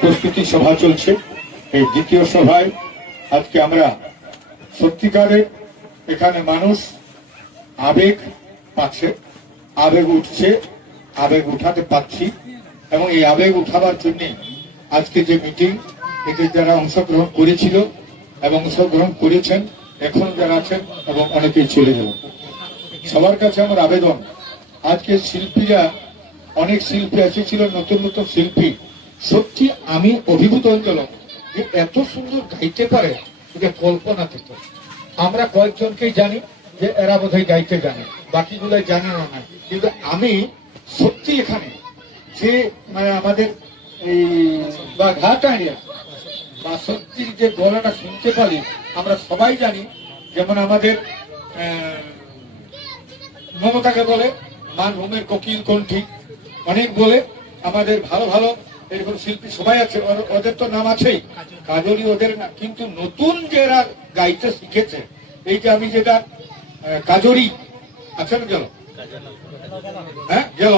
প্রস্তুতি সভা চলছে। এই দ্বিতীয় সভায় আজকে আমরা সত্যিকারের এখানে মানুষ আবেগ পাচ্ছে, আবেগ উঠছে, আবেগ উঠাতে পাচ্ছি এবং এই আবেগ উঠাবার জন্য আজকে যে মিটিং, এতে যারা অংশগ্রহণ করেছিল এবং অংশগ্রহণ করেছেন, এখন যারা আছেন এবং অনেকেই চলে গেল, সবার কাছে আমার আবেদন, আজকে শিল্পীরা, অনেক শিল্পী এসেছিল, নতুন নতুন শিল্পী, সত্যি আমি অভিভূত হয়েছিলাম যে এত সুন্দর গাইতে পারে, এটা কল্পনা থেকে। আমরা কয়েকজনকেই জানি যে এরা বোধহয় গাইতে জানে, বাকিগুলো জানে না, কিন্তু আমি সত্যি এখানে যে মানে আমাদের এই বা ঘাটাইয়া বা সত্যির যে গলাটা শুনতে পারি, আমরা সবাই জানি। যেমন আমাদের মমতাকে বলে মানভূমের কোকিল কণ্ঠী, অনেক বলে আমাদের ভালো ভালো এরকম শিল্পী সবাই আছে, ওদের তো নাম আছেই, কাজলি ওদের না, কিন্তু নতুন যারা গাইতে শিখেছে, এই যে আমি যেটা কাজরি আছেন গেল, হ্যাঁ গেল,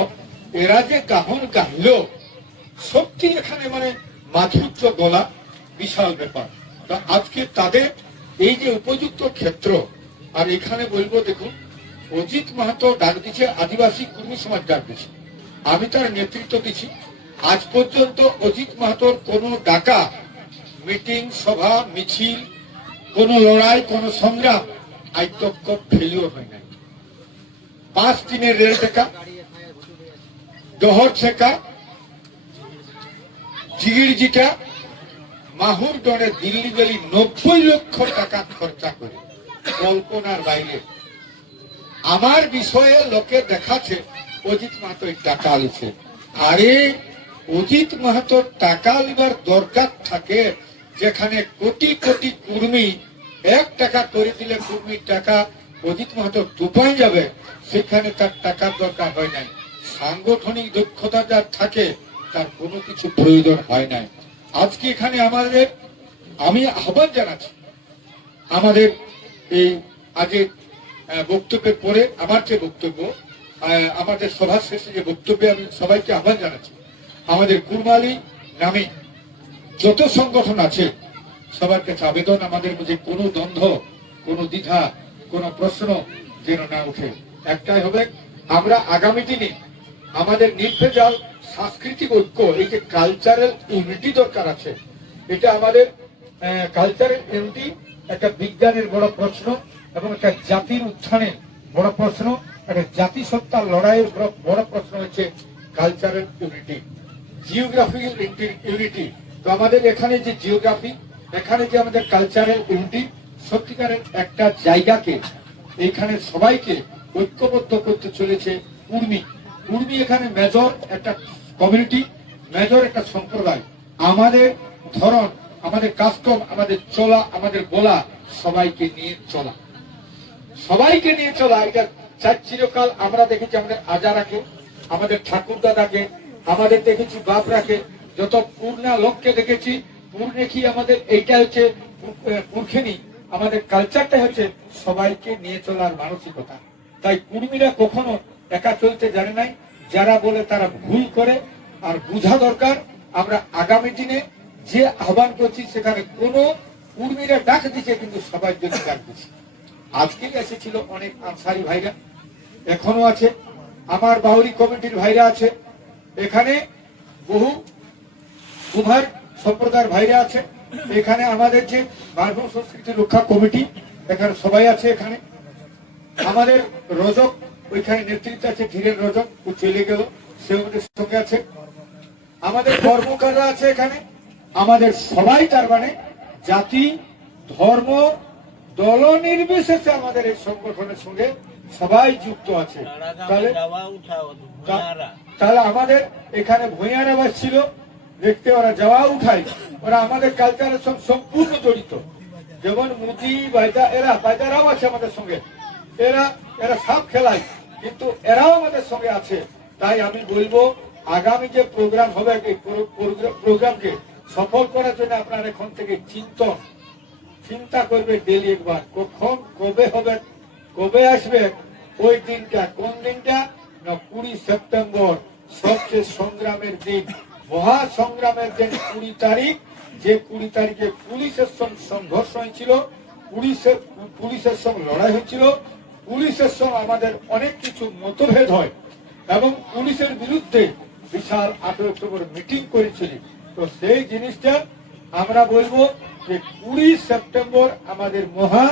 এরা যে গাহন গাইল, সত্যি এখানে মানে মাধুর্য গলা বিশাল ব্যাপার। তা আজকে তাদের এই যে উপযুক্ত ক্ষেত্র, আর এখানে বলবো দেখুন, অজিত মাহাতো ডাক দিচ্ছে, আদিবাসী কর্মী সমাজ ডাক দিচ্ছে, আমি তার নেতৃত্ব দিচ্ছি। আজ পর্যন্ত অজিত মাহাতোর কোন ডাকা মিটিং, সভা, মিছিল, কোন লড়াই, কোন সংগ্রাম আজ তক ফেলিও হয় নাই। 5 দিনের রেল টেকা, ডহর ছেকা, জিগির জিটা, মাহুর ডরে দিল্লি গেলি 90 লক্ষ টাকা খরচা করে, কল্পনার বাইরে। আমার বিষয়ে লোকে দেখাচ্ছে অজিত মাহাতো টাকা আলিছে। আরে অজিত মাহাতোর টাকা লিবার দরকার থাকে যেখানে কোটি কোটি কর্মী 1 টাকা করে দিলে কর্মীর টাকা অজিত মাহাতো দুপাই যাবে, সেখানে তার টাকার দরকার হয় নাই। সাংগঠনিক দক্ষতা যার থাকে তার কোনো কিছু প্রয়োজন হয় নাই। আজকে এখানে আমাদের, আমি আহ্বান জানাচ্ছি, আমাদের এই আগে বক্তব্যের পরে আমার যে বক্তব্য, আমাদের সভার শেষে যে বক্তব্যে আমি সবাইকে আহ্বান জানাচ্ছি, আমাদের কুরমালি নামে যত সংগঠন আছে সবার কাছে আবেদন, আমাদের মধ্যে কোনো দ্বন্দ্ব, কোনো দ্বিধা, কোনো প্রশ্ন যেন না উঠে। একটাই হবে, আমরা আগামী দিনে আমাদের নির্ভেজাল সাংস্কৃতিক ঐক্য, এই যে কালচারাল ইউনিটি দরকার আছে, এটা আমাদের কালচারাল ইউনিটি একটা বিজ্ঞানের বড় প্রশ্ন এবং একটা জাতির উত্থানের বড় প্রশ্ন, একটা জাতিসত্তার লড়াইয়ের বড় প্রশ্ন হচ্ছে কালচারাল ইউনিটি, জিওগ্রাফিক্যাল ইউনিটি। তো আমাদের এখানে যে জিওগ্রাফি, এখানে যে আমাদের কালচারাল ইউনিটি, সত্যিকারের একটা জায়গাকে, এখানে সবাইকে ঐক্যবদ্ধ করতে চলেছে কুর্মী। কুর্মী এখানে মেজর একটা কমিউনিটি, মেজর একটা সম্প্রদায়। আমাদের ধরন, আমাদের কাস্টম, আমাদের চলা, আমাদের বলা, সবাইকে নিয়ে চলা, সবাইকে নিয়ে চলা। এটা চিরকাল আমরা দেখেছি, আমাদের আজা রাখে, আমাদের ঠাকুরদা রাখে, আমাদের দেখেছি বাপ রাখে, যত পূর্ণা লোককে দেখেছি, পূর্ণেখি আমাদের এইটা হচ্ছে পুরখেনি, আমাদের কালচারটা হচ্ছে সবাইকে নিয়ে চলার মানসিকতা। তাই কুর্মীরা কখনো একা চলতে জানে নাই, যারা বলে তারা ভুল করে, আর বুঝা দরকার। আমরা আগামী দিনে যে আহ্বান করছি, সেখানে কোন কুর্মীরা ডাক দিচ্ছে, কিন্তু সবার জন্য ডাক দিচ্ছে। আজকে এসেছিল অনেক আনসারি ভাইরা, এখনো আছে, আমার বাউরি কমিটির ভাইরা আছে, এখানে বহু কুমার সম্প্রদায়ের ভাইরা আছে, এখানে আমাদের যে মানভূম সংস্কৃতি রক্ষা কমিটি, এখানে সবাই আছে। এখানে আমাদের রজক, ওইখানে নেতৃত্ব আছে ধীরেন রজক, ও চলে গেল, সে আমাদের সঙ্গে আছে। আমাদের কর্মকাররা আছে এখানে, আমাদের সবাই, তার মানে জাতি, ধর্ম, দল নির্বিশেষে আমাদের এই সংগঠনের সঙ্গে সবাই যুক্ত আছে। তাহলে আমাদের এখানে ভূঁইয়ারা বাস ছিল, দেখতে ওরা যাওয়া উঠায়, ওরা আমাদের কালচারের সঙ্গে সম্পূর্ণ জড়িত। যেমন মুদি বাইদা, এরা বাইদারাও আছে আমাদের সঙ্গে, এরা সব খেলায়, কিন্তু এরাও আমাদের সঙ্গে আছে। তাই আমি বলবো, আগামী যে প্রোগ্রাম হবে, এই প্রোগ্রামকে সফল করার জন্য আপনার এখন থেকে চিন্তা করবে ডেলি একবার, কখন কবে হবে, কবে আসবে ওই দিনটা। কোন দিনটা না? 20 সেপ্টেম্বর, সবচেয়ে সংগ্রামের দিন, মহাসংগ্রামের যে 20 তারিখ, যে 20 তারিখে পুলিশের সঙ্গে সংঘর্ষ হয়েছিল, পুলিশের সঙ্গে লড়াই হয়েছিল, পুলিশের সঙ্গে আমাদের অনেক কিছু মতভেদ হয় এবং পুলিশের বিরুদ্ধে বিশাল 8 অক্টোবর মিটিং করেছিল। তো সেই জিনিসটা আমরা বলবো যে 20 সেপ্টেম্বর আমাদের মহা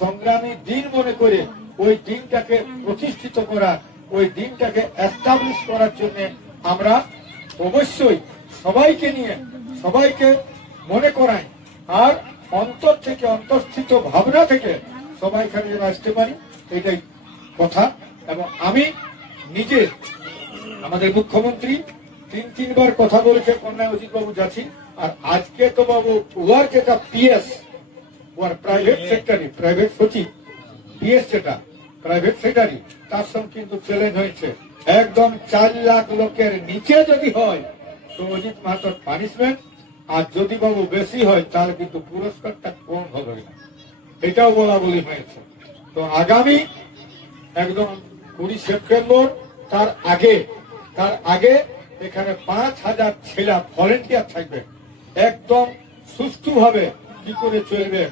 সংগ্রামী দিন মনে করে ওই দিনটাকে প্রতিষ্ঠিত করা, ওই দিনটাকে এস্টাবলিশ করার জন্য আমরা অবশ্যই সবাইকে নিয়ে সবাইকে মনে করাই, আর অন্তর থেকে অন্তঃস্থিত ভাবনা থেকে সবাই এখানে যেন আসতে পারি, এটাই কথা। এবং আমি নিজে, আমাদের মুখ্যমন্ত্রী 3-3বার কথা বলেছে কন্যা অজিত বাবু যাচ্ছি, আর আজকে তো বাবু ওয়ার যেটা PS, or private secretary, private সচিব, পিএস যেটা প্রাইভেট সেক্টরি, তার সঙ্গে কিন্তু চ্যালেঞ্জ হয়েছে একদম 4 লাখ লোকের নিচে যদি হয় তো অজিত মাহাতোর পানিশমেন্ট, আর যদি বাবু বেশি হয় তাহলে কিন্তু পুরস্কারটা কম হবে না, এটাও বলা বলি হয়েছে। তো আগামী একদম 20 সেপ্টেম্বর তার আগে এখানে 5000 ছেলে ভলেন্টিয়ার থাকবে, একদম সুষ্ঠুভাবে কি করে চলবে।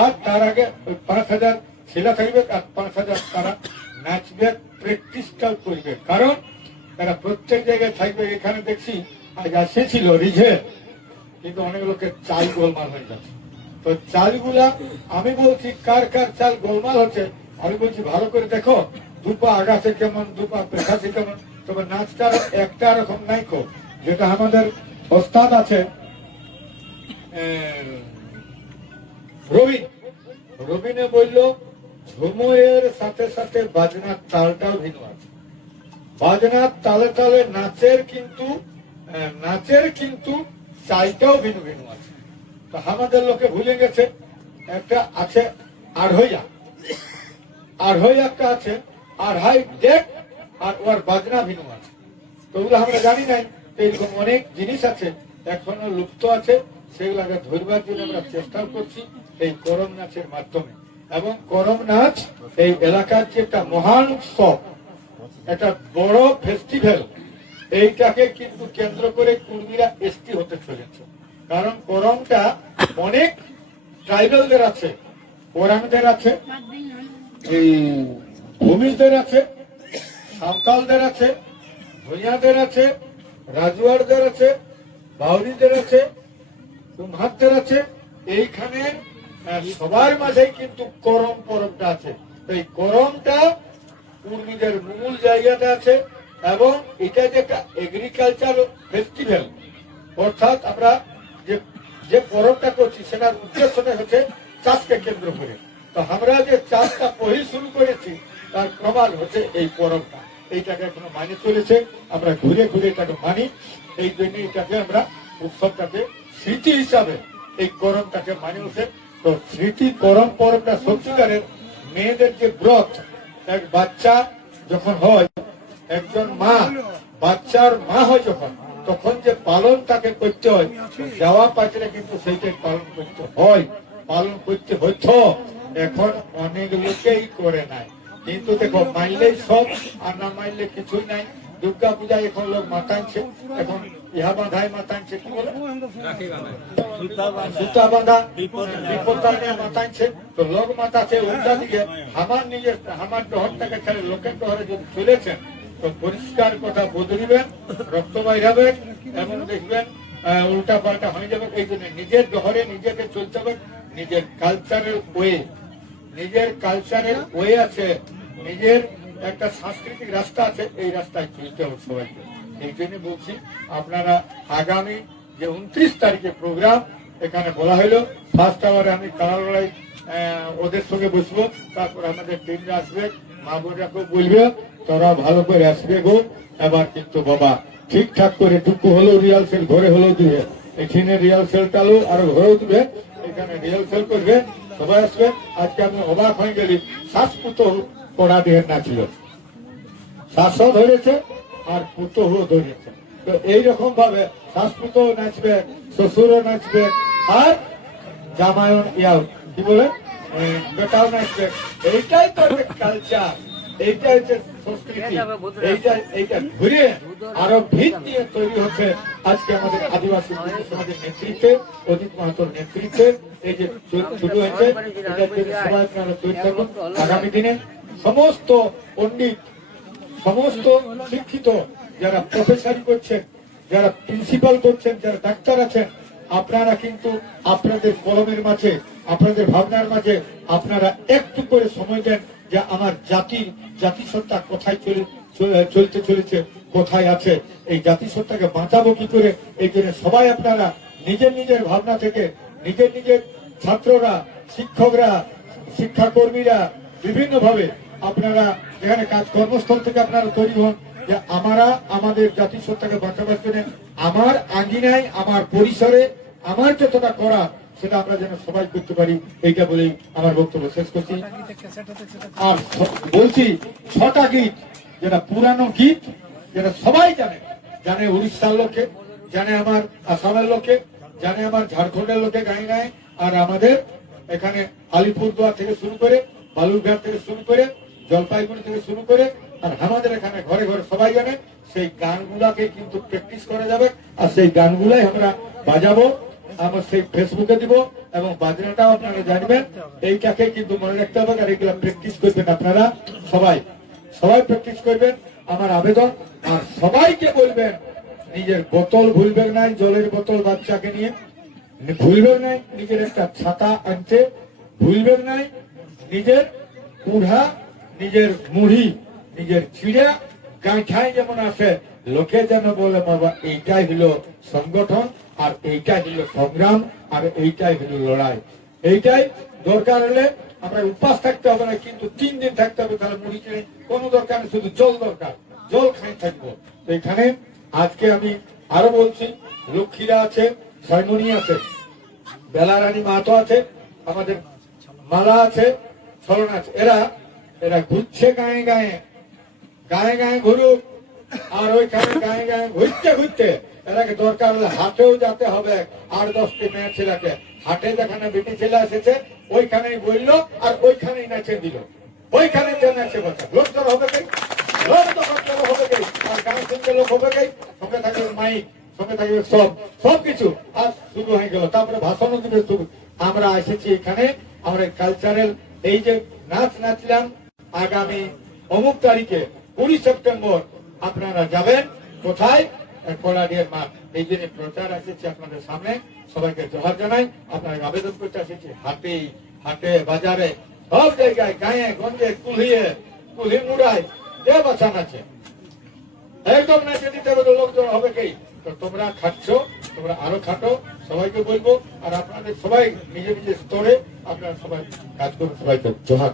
আর তার আগে 5000 ছেলে থাকবে আর 5000 তারা নাচবে, প্র্যাকটিসটাও করবে, কারণ তারা প্রত্যেক জায়গায় থাকবে। এখানে দেখছি আজ এসেছিল রিঝে, কিন্তু অনেক লোকের চাল গোলমাল হয়ে যাচ্ছে। তো চালগুলা আমি বলছি কার কার চাল গোলমাল হচ্ছে, আমি বলছি ভালো করে দেখো, দুপা আগাছে কেমন, দুপা পেছাছে কেমন, তবে নাচটার একটা রকম নাই কো। যেটা আমাদের ওস্তাদ আছে রবিনে বলল ঝুমুরের সাথে সাথে বাজনার তালটাও ভিন্ন আছে, বাজনার তালে তালে নাচের কিন্তু চাইটাও ভিন্ন ভিন্ন আছে। তো আমাদের লোকে ভুলে গেছে, একটা আছে আড়হইয়া একটা আছে, আড়হাই ডেক, আর ওর বাজনা ভিন্ন আছে। তো ওগুলো আমরা জানি নাই। এইরকম অনেক জিনিস আছে এখনো লুপ্ত আছে, সেগুলোকে ধরবার জন্য আমরা চেষ্টা করছি এই করম নাচের মাধ্যমে। এবং করম নাচ এই এলাকার যে একটা মহান উৎসব, একটা বড় ফেস্টিভ্যাল, এইটাকে কিন্তু কেন্দ্র করে কুর্মীরা এসটি হতে চলেছে। কারণ করমটা অনেক ট্রাইবেলদের আছে, ওরাংদের আছে, এই ভূমিজদের আছে, সাঁওতালদের আছে, ভূঁইয়াদের আছে, রাজুয়ারদের আছে, বাউরিদের আছে, কুম্ভারদের আছে। এইখানে সবার মাঝে কিন্তু করম পরবটা আছে। এই করমটা কুর্মীদের মূল জায়গাতে আছে এবং এটা যে একটা এগ্রিকালচার ফেস্টিভ্যাল, অর্থাৎ আমরা যে পরবটা করছি সেটার উদ্দেশ্যটা হচ্ছে চাষকে কেন্দ্র করে। তো আমরা যে চাষটা পহিল শুরু করেছি তার প্রমাণ হচ্ছে এই পরবটা, এইটাকে এখনো মানে চলেছে। আমরা ঘুরে ঘুরে এটাকে মানি, এই জন্য এটাকে আমরা উৎসবটাকে স্মৃতি হিসাবে এই করমটাকে মানে উঠে। তো স্মৃতি করম পরবটা সত্যিকারের মেয়েদের যে ব্রত, এক বাচ্চা যখন হয়, একজন মা বাচ্চার মা হয় যখন, তখন যে পালন তাকে করতে হয়, যাওয়া পাত্রে কিন্তু সেইটাই পালন করতে হয়, পালন করতে হইতো। এখন অনেক লোকেই করে নাই, কিন্তু দেখো মানলেই সব আর না মানলে কিছুই নাই। দুর্গা পূজায় এখন লোক মাতাইছে, এখন ইহা বাঁধায় মাতাইছে, কি বলে সুতা বাঁধা বিপত্তা নিয়ে মাতাইছে। তো লোক মাতাছে উল্টা দিকে। আমার ডহরটাকে ছেড়ে লোকের ডহরে যদি চলেছেন তো পরিষ্কার কথা বদলিবেন, রক্ত বাইরাবে এবং দেখবেন উল্টা পাল্টা হয়ে যাবে। এই জন্য নিজের ডহরে নিজেকে চলতে হবে, নিজের কালচারের ওয়ে আছে, নিজের একটা সাংস্কৃতিক রাস্তা আছে, এই রাস্তায় চলতে হবে সবাইকে। এই জন্য বলছি আপনারা আগামী যে 29 তারিখে প্রোগ্রাম এখানে বলা হলো, ফার্স্ট আওয়ারে আমি কারা লড়াই ওদের সঙ্গে বসবো, তারপর আমাদের টিমরা আসবে, মা বোনরাকেও বলবে তোরা ভালো করে আসবে গো। এবার কিন্তু বাবা ঠিকঠাক করে টুকু হলেও রিহার্সেল ঘরে হলেও দিবে, এখানে রিহার্সেল চালু আর ঘরেও দিবে, এখানে রিহার্সেল করবে, সবাই আসবে। আজকে আমি অবাক হয়ে গেলি, শ্বাসপুত কড়া দিয়ে নাচল, শ্বাসও ধরেছে আর পুতহু ধরেছে। তো এইরকম ভাবে শ্বাসপুতও নাচবে, শ্বশুরও নাচবে, আর জামায়ন কি বলে বেটাও নাচবে। এইটাই তো কালচার, এইটা হচ্ছে সংস্কৃতি। এইটা ঘুরে আরো ভিত দিয়ে তৈরি হচ্ছে আজকে আমাদের আদিবাসী সমাজের নেতৃত্বে, অজিত মাহাতোর নেতৃত্বে এই যে শুরু হয়েছে। এটা সবাই আপনারা তৈরি থাকুন। আগামী দিনে সমস্ত পণ্ডিত, সমস্ত শিক্ষিত যারা প্রফেসরি করছেন, যারা প্রিন্সিপাল করছেন, যারা ডাক্তার আছেন, আপনারা কিন্তু আপনাদের কলমের মাঝে, আপনাদের ভাবনার মাঝে আপনারা একটু করে সময় দেন যে আমার জাতিসত্তা কোথায় চলতে চলেছে, কোথায় আছে, এই জাতিসত্তাকে বাঁচাবো কি করে। এই জন্য সবাই আপনারা নিজের নিজের ভাবনা থেকে, নিজের নিজের ছাত্ররা, শিক্ষকরা, শিক্ষাকর্মীরা বিভিন্ন ভাবে আপনারা এখানে কাজ কর্মস্থল থেকে আপনারা তৈরি হন যে আমরা আমাদের জাতিসত্তাকে বাঁচাবার জন্য আমার আঙ্গিনায়, আমার পরিসরে আমার যতটা করা সেটা আমরা যেন সবাই করতে পারি। এইটা বলেই আমার বক্তব্য শেষ করছি। আর বলছি 6টা গীত, যেটা পুরানো গীত, যেটা সবাই জানে উড়িষ্যার লোকে, জানে আমার আসামের লোকে, জানে আমার ঝাড়খণ্ডের লোকে গায়ে গায়ে, আর আমাদের এখানে আলিপুরদুয়ার থেকে শুরু করে, বালুরঘাট থেকে শুরু করে, জলপাইগুড়ি থেকে শুরু করে, আর আমাদের এখানে ঘরে ঘরে সবাই জানে। সেই গানগুলাকে কিন্তু প্র্যাকটিস করা যাবে, আর সেই গানগুলাই আমরা বাজাবো, আমরা সেই ফেসবুকে দিব, এবং বাজনাটাও আপনারা জানবেন। এইটাকে কিন্তু মনে রাখতে হবে, আর এইগুলা প্র্যাকটিস করবেন আপনারা সবাই প্র্যাকটিস করবেন আমার আবেদন। আর সবাইকে বলবেন নিজের বোতল ভুলবেন না, জলের বোতল বাচ্চাকে নিয়ে ভুলবেন না, নিজের একটা ছাতা আনতে ভুলবেন না, নিজের কুড়া, নিজের মুড়ি, নিজের চিড়া গাঁঠায় যেমন আসে, লোকে যেন বলে বাবা এইটাই হলো সংগঠন, আর এইটাই হলো সংগ্রাম, আর এইটাই হলো লড়াই। এইটাই দরকার হলে আমরা উপাস থাকতে হবে না, কিন্তু 3 দিন থাকতে হবে, তাহলে মুড়ি কিনে কোনো দরকার নেই, শুধু জল দরকার, জল খাই থাকবো। তো এখানে আজকে আমি আরো বলছি, লক্ষ্মীরা আছে, ছয়মণি আছে, বেলারানী মাহাতো আছে, আমাদের মালা আছে, ছলনা আছে, এরা ঘুরছে গায়ে গায়ে ঘুরুক, আর ওইখানে গায়ে গায়ে ঘুরতে এটাকে দরকার হলে হাটেও যেতে হবে। 8-10টি মেয়ে ছেলেকে হাটে যেখানে বেটি ছেলে এসেছে ওইখানেই বললো, আর ওইখানেই নাচে দিল, ওইখানে যে নাচে বসা লোকজন হবে কে, লোক তো হবে কে, আর গান শুনতে লোক হবে কে, সঙ্গে থাকবে মাইক, সঙ্গে থাকবে সবকিছু, আর শুরু হয়ে গেল। তারপরে ভাষণও দিবে। আমরা এসেছি এখানে, আমরা কালচারাল এই যে নাচ নাচলাম, আগামী অমুক তারিখে 20 সেপ্টেম্বর আপনারা যাবেন কোথায়, কলাডিয়ার মাঠ। এই দিনে প্রচার এসেছে আপনাদের সামনে, সবাইকে জোহার জানাই। আপনারা আবেদন করতে এসেছি হাটে বাজারে সব জায়গায়, গায়ে গঞ্জে, কুলি মুড়ায় যে বাঁচান আছে একদম নাচে দিতে হবে, লোকজন হবে কি। তো তোমরা খাচ্ছ, তোমরা আরো খাটো, সবাইকে বলবো। আর আপনাদের সবাই নিজের স্তরে আপনারা সবাই কাজ করুন। সবাইকে জোহার।